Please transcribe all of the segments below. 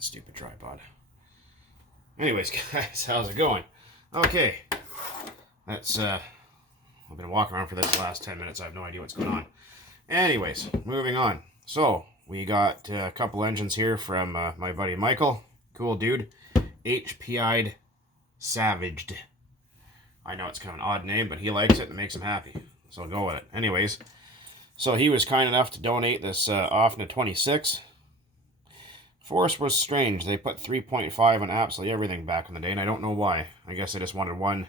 Stupid tripod. Anyways, guys, how's it going? Okay, that's I've been walking around for this last 10 minutes. I have no idea what's going on. Anyways, moving on. So we got a couple engines here from my buddy Michael. Cool dude. HPI'd Savaged. I know it's kind of an odd name, but he likes it and it makes him happy. So I'll go with it. Anyways, so he was kind enough to donate this Offna 26. Force was strange. They put 3.5 on absolutely everything back in the day, and I don't know why. I guess I just wanted one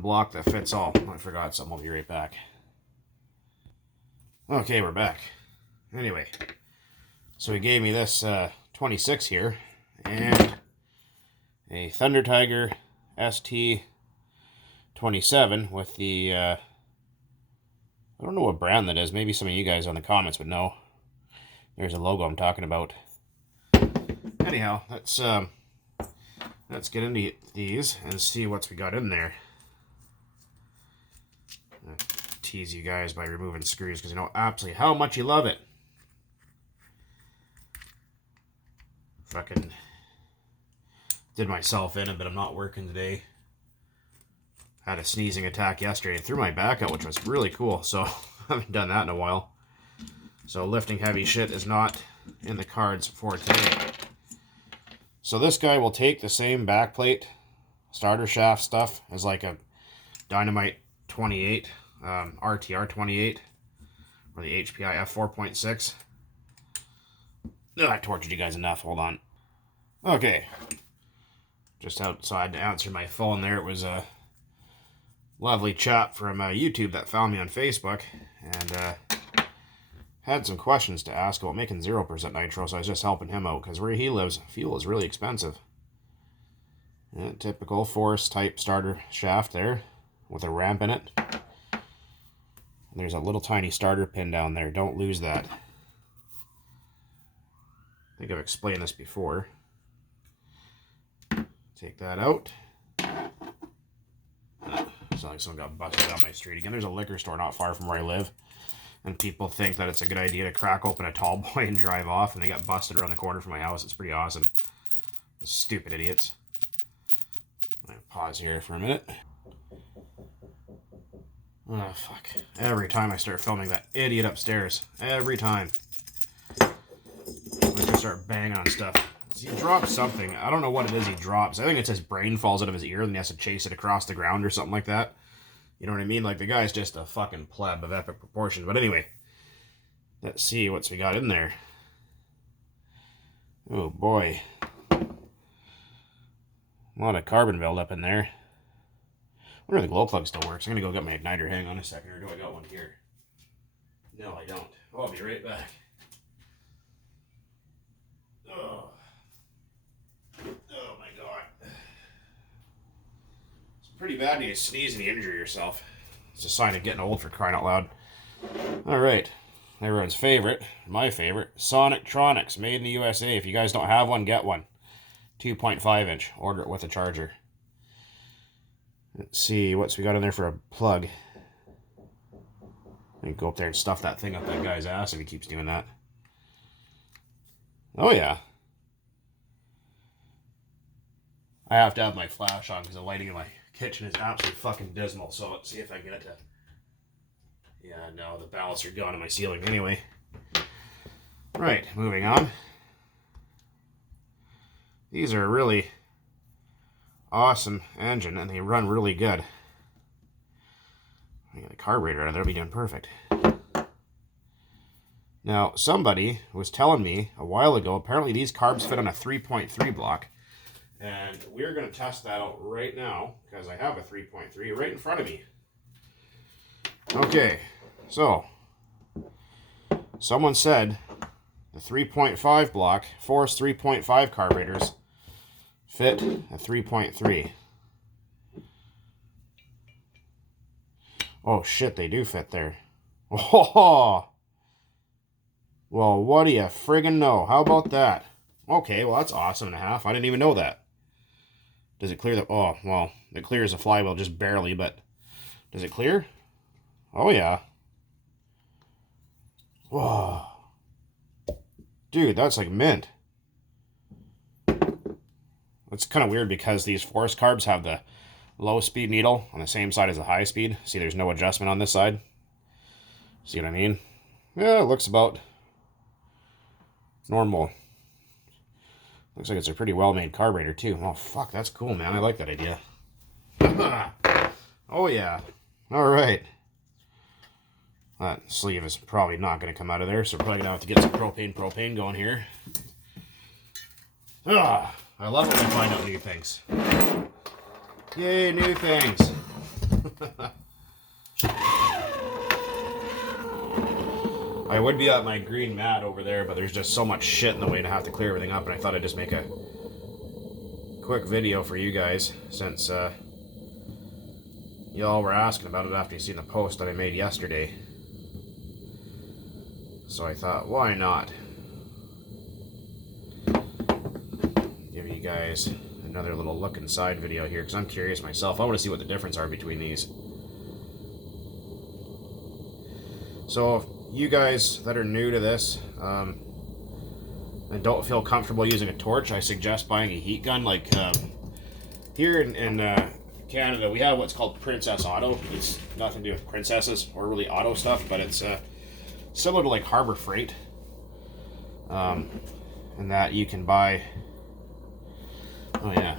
block that fits all. I forgot something. I'll be right back. Okay, we're back. Anyway, so he gave me this 26 here, and a Thunder Tiger ST 27 with the, I don't know what brand that is. Maybe some of you guys on the comments would know. There's a logo I'm talking about. Anyhow, let's get into these and see what's we got in there. I'll tease you guys by removing screws because you know absolutely how much you love it. Fucking did myself in, but I'm not working today. Had a sneezing attack yesterday. Threw my back out, which was really cool. So I haven't done that in a while. So lifting heavy shit is not in the cards for today. So this guy will take the same backplate, starter shaft stuff as like a Dynamite 28, RTR 28, or the HPI F4.6. I tortured you guys enough. Hold on. Okay. Just outside to answer my phone there. It was a lovely chap from YouTube that found me on Facebook and had some questions to ask about making 0% nitro, so I was just helping him out because where he lives, fuel is really expensive. Yeah, typical Force type starter shaft there with a ramp in it. There's a little tiny starter pin down there. Don't lose that. I think I've explained this before. Take that out. It's not like someone got busted down my street again. There's a liquor store not far from where I live. And people think that it's a good idea to crack open a tall boy and drive off, and they got busted around the corner from my house. It's pretty awesome. Stupid idiots. I'm going to pause here for a minute. Oh, fuck. Every time I start filming that idiot upstairs. Every time. I just start banging on stuff. He drops something. I don't know what it is he drops. I think it's his brain falls out of his ear, and he has to chase it across the ground or something like that. You know what I mean? Like, the guy's just a fucking pleb of epic proportions. But anyway, let's see what's we got in there. Oh, boy. A lot of carbon buildup in there. I wonder if the glow plug still works. I'm going to go get my igniter. Hang on a second. Or do I got one here? No, I don't. Oh, I'll be right back. Oh. Oh, my God. Pretty bad when you sneeze and you injure yourself. It's a sign of getting old, for crying out loud. Alright. Everyone's favorite, my favorite, Sonictronics, made in the USA. If you guys don't have one, get one. 2.5 inch. Order it with a charger. Let's see what's we got in there for a plug. I can go up there and stuff that thing up that guy's ass if he keeps doing that. Oh yeah. I have to have my flash on because the lighting in my kitchen is absolutely fucking dismal. So let's see if I can get it to... Yeah, no, the ballasts are gone in my ceiling. Anyway. Right, moving on. These are a really awesome engine and they run really good. I got a carburetor out of there, it'll be doing perfect. Now, somebody was telling me a while ago, apparently these carbs fit on a 3.3 block. And we're going to test that out right now, because I have a 3.3 right in front of me. Okay, so, someone said the 3.5 block, Force 3.5 carburetors, fit a 3.3. Oh shit, they do fit there. Oh! Well, what do you friggin' know? How about that? Okay, well that's awesome and a half. I didn't even know that. Does it clear the... Oh, well, it clears the flywheel just barely, but... Does it clear? Oh, yeah. Whoa. Dude, that's like mint. it's kind of weird because these force carbs have the low speed needle on the same side as the high speed. See, there's no adjustment on this side. See what I mean? Yeah, it looks about normal. Looks like it's a pretty well-made carburetor too. Oh fuck, that's cool, man. I like that idea. Oh yeah. All right. That sleeve is probably not going to come out of there, so we're probably going to have to get some propane going here. Ah, I love it when I find out new things. Yay, new things. I would be at my green mat over there, but there's just so much shit in the way to have to clear everything up, and I thought I'd just make a quick video for you guys, since y'all were asking about it after you seen the post that I made yesterday. So I thought, why not? Give you guys another little look inside video here, because I'm curious myself. I want to see what the difference are between these. So, you guys that are new to this and don't feel comfortable using a torch, I suggest buying a heat gun. Like here in Canada, we have what's called Princess Auto. It's nothing to do with princesses or really auto stuff, but it's similar to like Harbor Freight, and that you can buy. Oh yeah,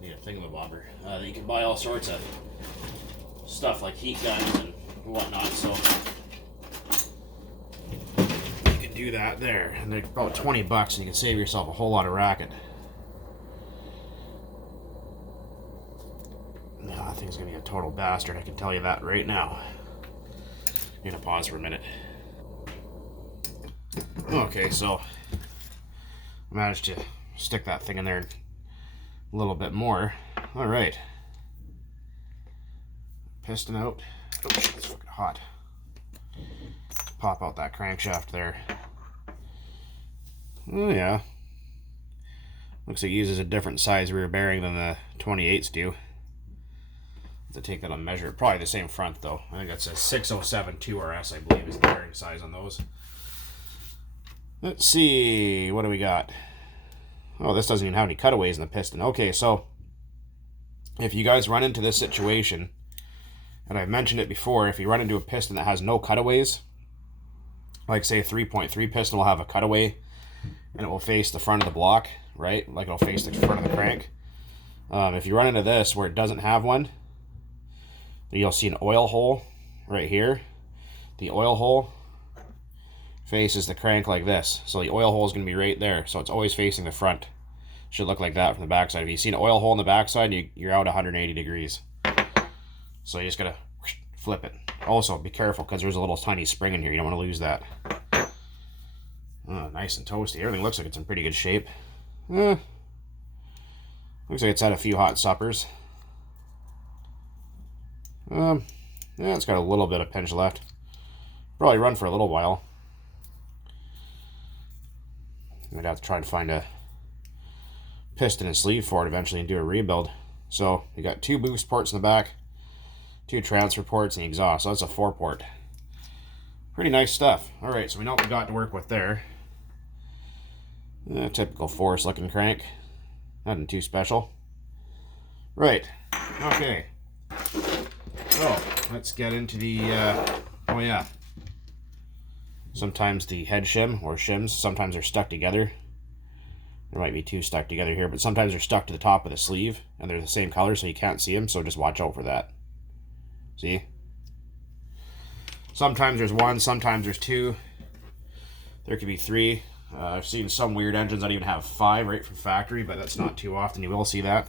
need a thingamabobber. That you can buy all sorts of stuff like heat guns and whatnot. So you can do that there, and they're about $20, and you can save yourself a whole lot of racket. No, that thing's gonna be a total bastard. I can tell you that right now. I'm gonna pause for a minute. Okay, so I managed to stick that thing in there a little bit more. All right, piston out. Oh shit, it's fucking hot. Pop out that crankshaft there. Oh yeah, looks like it uses a different size rear bearing than the 28s do. Have to take that on measure. Probably the same front though. I think that's a 607 2RS, I believe, is the bearing size on those. Let's see, what do we got? Oh, this doesn't even have any cutaways in the piston. Okay, so if you guys run into this situation, and I've mentioned it before, if you run into a piston that has no cutaways, like say a 3.3 piston will have a cutaway and it will face the front of the block, right? Like it'll face the front of the crank. If you run into this where it doesn't have one, you'll see an oil hole right here. The oil hole faces the crank like this, so the oil hole is going to be right there, so it's always facing the front. Should look like that from the backside. If you see an oil hole in the backside, you're out 180 degrees, so you just gotta flip it. Also be careful because there's a little tiny spring in here, you don't want to lose that. Oh, nice and toasty. Everything looks like it's in pretty good shape. Looks like it's had a few hot suppers. Yeah, it's got a little bit of pinch left. Probably run for a little while. I'd have to try and find a piston and sleeve for it eventually and do a rebuild. So you got 2 boost ports in the back, 2 transfer ports, and the exhaust. So that's a 4-port. Pretty nice stuff. All right, so we know what we got to work with there. Typical Force looking crank. Nothing too special. Right. Okay. So let's get into the. Oh yeah. Sometimes the head shim or shims, sometimes they're stuck together. There might be 2 stuck together here, but sometimes they're stuck to the top of the sleeve and they're the same color so you can't see them, so just watch out for that. See? Sometimes there's 1, sometimes there's 2. There could be 3. I've seen some weird engines that even have 5 right from factory, but that's not too often. You will see that.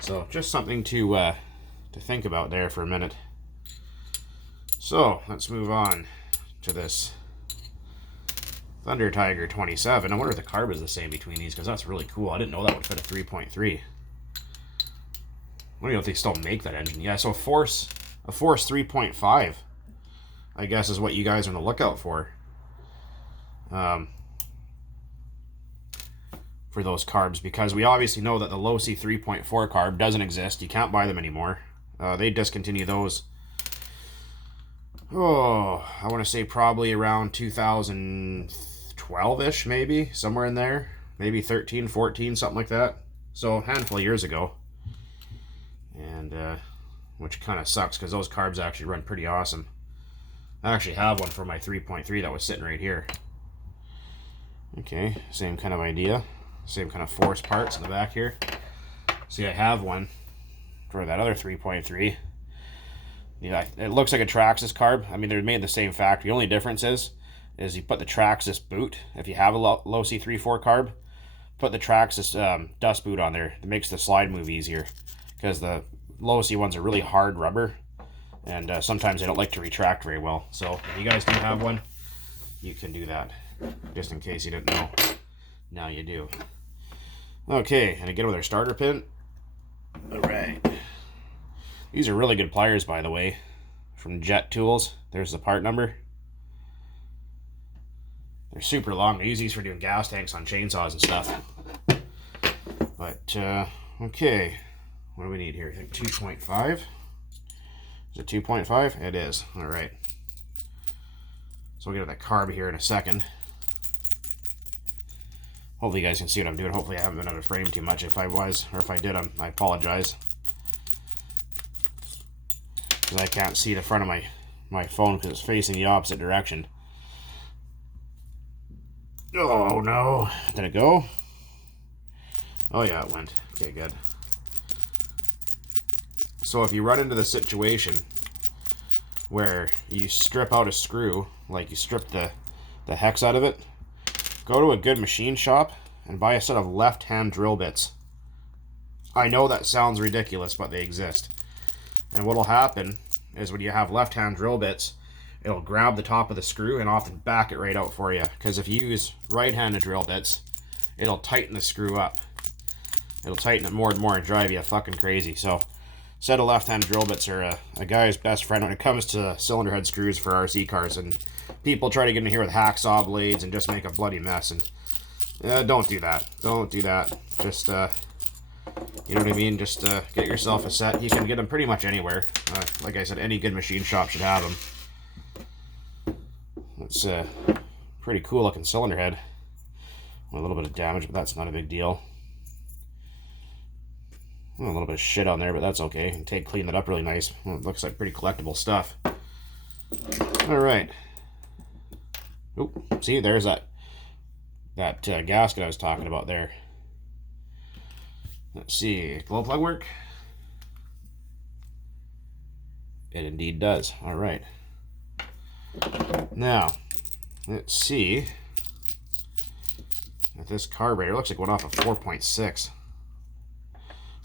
So just something to think about there for a minute. So let's move on to this Thunder Tiger 27. I wonder if the carb is the same between these, because that's really cool. I didn't know that would fit a 3.3. I don't know if they still make that engine. Yeah, so a Force 3.5, I guess, is what you guys are on the lookout for. For those carbs, because we obviously know that the low C 3.4 carb doesn't exist. You can't buy them anymore. They discontinue those. Oh, I want to say probably around 2012-ish, maybe, somewhere in there. Maybe 13, 14, something like that. So a handful of years ago, and which kind of sucks because those carbs actually run pretty awesome. I actually have one for my 3.3 that was sitting right here. Okay, same kind of idea, same kind of force parts in the back here. See, I have one for that other 3.3. Yeah, it looks like a Traxxas carb. I mean, they're made the same factory. The only difference is you put the Traxxas boot. If you have a low C34 carb, put the Traxxas dust boot on there. It makes the slide move easier because the low C ones are really hard rubber, and sometimes they don't like to retract very well. So if you guys do have one, you can do that. Just in case you didn't know, now you do. Okay, and again with our starter pin. All right. These are really good pliers, by the way, from Jet Tools. There's the part number. They're super long. They use these for doing gas tanks on chainsaws and stuff. But, okay. What do we need here? I think 2.5. Is it 2.5? It is. All right. So we'll get to that carb here in a second. Hopefully you guys can see what I'm doing. Hopefully I haven't been out of frame too much. If I was, or if I did, I apologize. Because I can't see the front of my phone because it's facing the opposite direction. Oh no. Did it go? Oh yeah, it went. Okay, good. So if you run into the situation where you strip out a screw, like you strip the hex out of it, go to a good machine shop and buy a set of left-hand drill bits. I know that sounds ridiculous, but they exist. And what'll happen is when you have left-hand drill bits, it'll grab the top of the screw and often back it right out for you. Because if you use right-handed drill bits, it'll tighten the screw up. It'll tighten it more and more and drive you fucking crazy. So, set of left-hand drill bits are a guy's best friend when it comes to cylinder head screws for RC cars. And people try to get in here with hacksaw blades and just make a bloody mess. And don't do that. Don't do that. Just, you know what I mean? Just get yourself a set. You can get them pretty much anywhere. Like I said, any good machine shop should have them. It's a pretty cool looking cylinder head. A little bit of damage, but that's not a big deal. A little bit of shit on there, but that's okay. You can clean that up really nice. Well, it looks like pretty collectible stuff. Alright. Oop, see, there's that gasket I was talking about there. Let's see, glow plug work? It indeed does. Alright. Now, let's see if this carburetor looks like it went off a 4.6.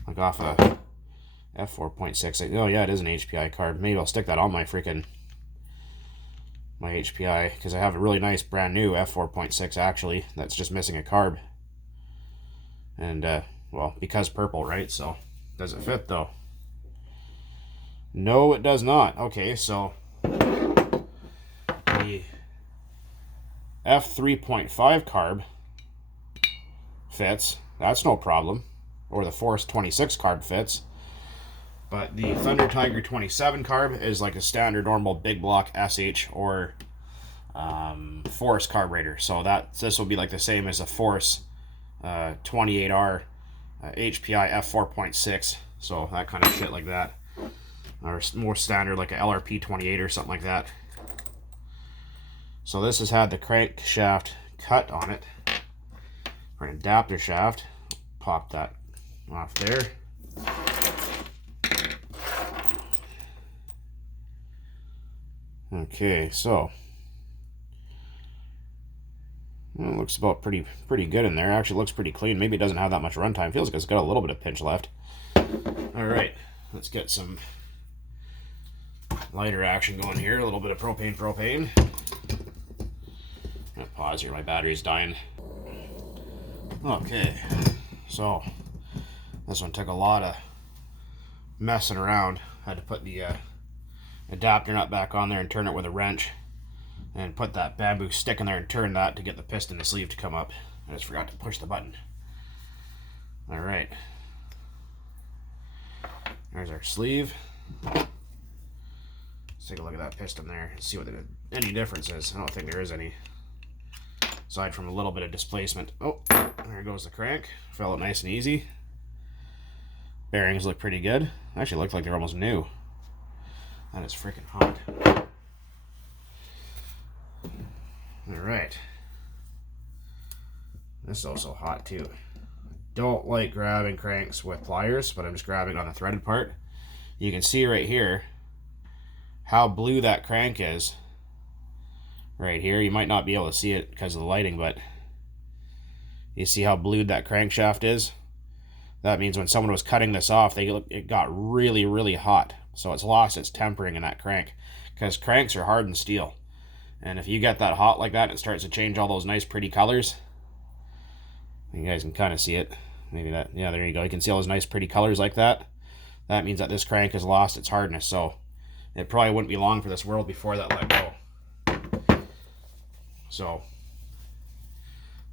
Like off a F4.6. Oh yeah, it is an HPI carb. Maybe I'll stick that on my HPI, because I have a really nice brand new F4.6 actually that's just missing a carb. And well, because purple, right? So does it fit though? No, it does not. Okay, so the F3.5 carb fits. That's no problem. Or the Force 26 carb fits. But the Thunder Tiger 27 carb is like a standard normal big block SH or Force carburetor. So this will be like the same as a Force 28R HPI F4.6. So that kind of shit like that. Or more standard like a LRP 28 or something like that. So this has had the crankshaft cut on it for an adapter shaft. Pop that off there. Okay, so well, it looks about pretty good in there. Actually, looks pretty clean. Maybe it doesn't have that much runtime. Feels like it's got a little bit of pinch left. All right, let's get some lighter action going here. A little bit of propane. I'm gonna pause here. My battery's dying. Okay, so this one took a lot of messing around. Had to put the adapter nut back on there and turn it with a wrench, and put that bamboo stick in there and turn that to get the piston and sleeve to come up. I just forgot to push the button. All right, there's our sleeve. Let's take a look at that piston there and see what any difference is. I don't think there is any, aside from a little bit of displacement. Oh, there goes the crank. Fell out nice and easy. Bearings look pretty good. Actually look like they're almost new. That is freaking hot. Alright. This is also hot too. Don't like grabbing cranks with pliers, but I'm just grabbing on the threaded part. You can see right here how blue that crank is. Right here, you might not be able to see it because of the lighting, but you see how blued that crankshaft is? That means when someone was cutting this off, it got really, really hot. So it's lost its tempering in that crank, because cranks are hardened steel. And if you get that hot like that, it starts to change all those nice pretty colors. You guys can kind of see it. Maybe that, yeah, there you go. You can see all those nice pretty colors like that. That means that this crank has lost its hardness. So it probably wouldn't be long for this world before that let go. So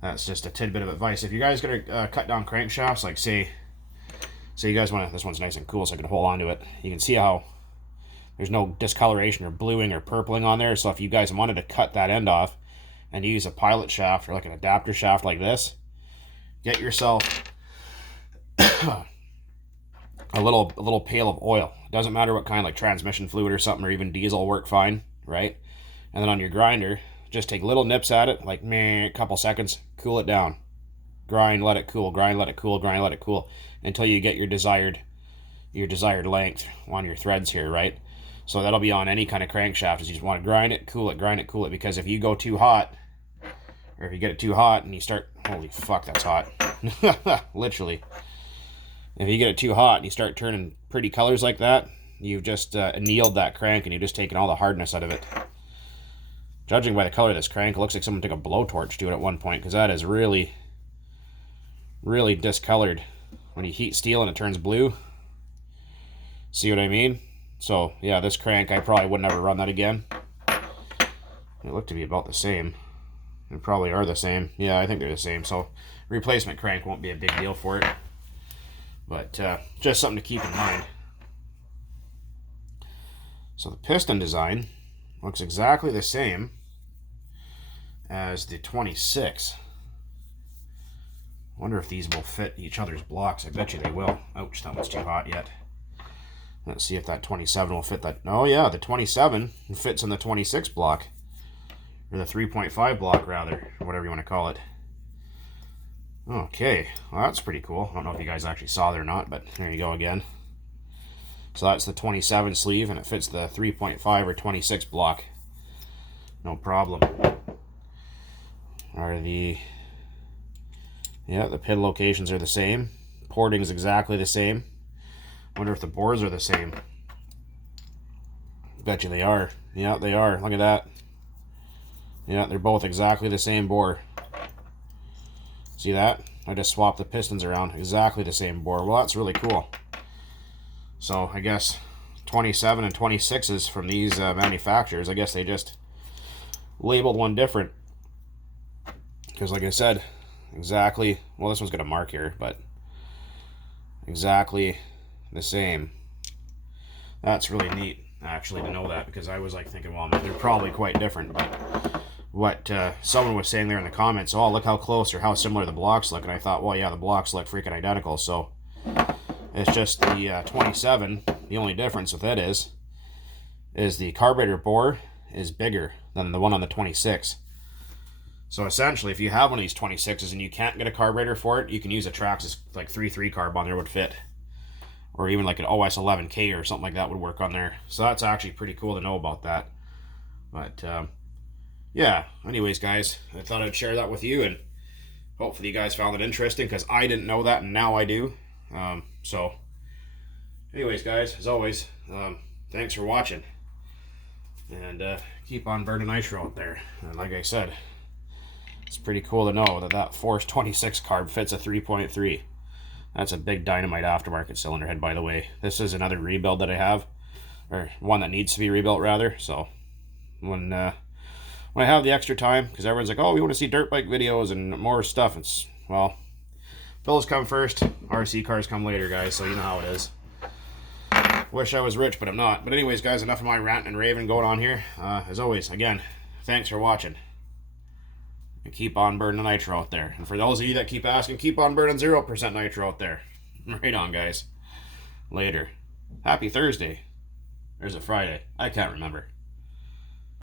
that's just a tidbit of advice. If you guys are gonna cut down crankshafts, like say you guys want to, this one's nice and cool so I can hold on to it. You can see how there's no discoloration or bluing or purpling on there. So if you guys wanted to cut that end off and use a pilot shaft or like an adapter shaft like this, get yourself a little pail of oil. It doesn't matter what kind, like transmission fluid or something, or even diesel will work fine, right? And then on your grinder, just take little nips at it, like meh, a couple seconds, cool it down. Grind, let it cool, grind, let it cool, grind, let it cool, until you get your desired length on your threads here, right? So that'll be on any kind of crankshaft, is you just want to grind it, cool it, because if you go too hot, or if you get it too hot and you start, holy fuck, that's hot. Literally. If you get it too hot and you start turning pretty colors like that, you've just annealed that crank and you've just taken all the hardness out of it. Judging by the color of this crank, it looks like someone took a blowtorch to it at one point, because that is really, really discolored. When you heat steel and it turns blue. See what I mean? So, yeah, this crank, I probably would never run that again. They look to be about the same. They probably are the same. Yeah, I think they're the same. So, replacement crank won't be a big deal for it. But, just something to keep in mind. So, the piston design looks exactly the same as the 26. Wonder if these will fit each other's blocks. I bet you they will. Ouch, that one's too hot yet. Let's see if that 27 will fit that. Oh yeah, the 27 fits in the 26 block. Or the 3.5 block, rather. Or whatever you want to call it. Okay, well, that's pretty cool. I don't know if you guys actually saw that or not, but there you go again. So that's the 27 sleeve, and it fits the 3.5 or 26 block. No problem. Yeah, the pin locations are the same. Porting is exactly the same. Wonder if the bores are the same. Bet you they are. Yeah, they are. Look at that. Yeah, they're both exactly the same bore. See that? I just swapped the pistons around. Exactly the same bore. Well, that's really cool. So, I guess 27 and 26s from these manufacturers, I guess they just labeled one different. Because like I said, exactly, well, this one's got a mark here, but exactly the same. That's really neat, actually, to know that, because I was like thinking, well, they're probably quite different. But what someone was saying there in the comments, oh, look how close or how similar the blocks look, and I thought, well, yeah, the blocks look freaking identical. So it's just the 27. The only difference with it is the carburetor bore is bigger than the one on the 26. So essentially, if you have one of these 26s and you can't get a carburetor for it, you can use a Traxxas like 3.3 carb on there would fit. Or even like an OS 11K or something like that would work on there. So that's actually pretty cool to know about that. But yeah, anyways guys, I thought I'd share that with you, and hopefully you guys found it interesting, because I didn't know that and now I do. So anyways guys, as always, thanks for watching. And keep on burning nitro out there. And like I said, it's pretty cool to know that Force 26 carb fits a 3.3. That's a big Dynamite aftermarket cylinder head, by the way. This is another rebuild that I have, or one that needs to be rebuilt, rather. So when I have the extra time, because everyone's like, oh, we want to see dirt bike videos and more stuff. It's, well, bills come first, RC cars come later, guys, so you know how it is. Wish I was rich, but I'm not. But anyways, guys, enough of my ranting and raving going on here. As always, again, thanks for watching. And keep on burning the nitro out there. And for those of you that keep asking, keep on burning 0% nitro out there. Right on, guys. later. Happy Thursday. There's a Friday. I can't remember.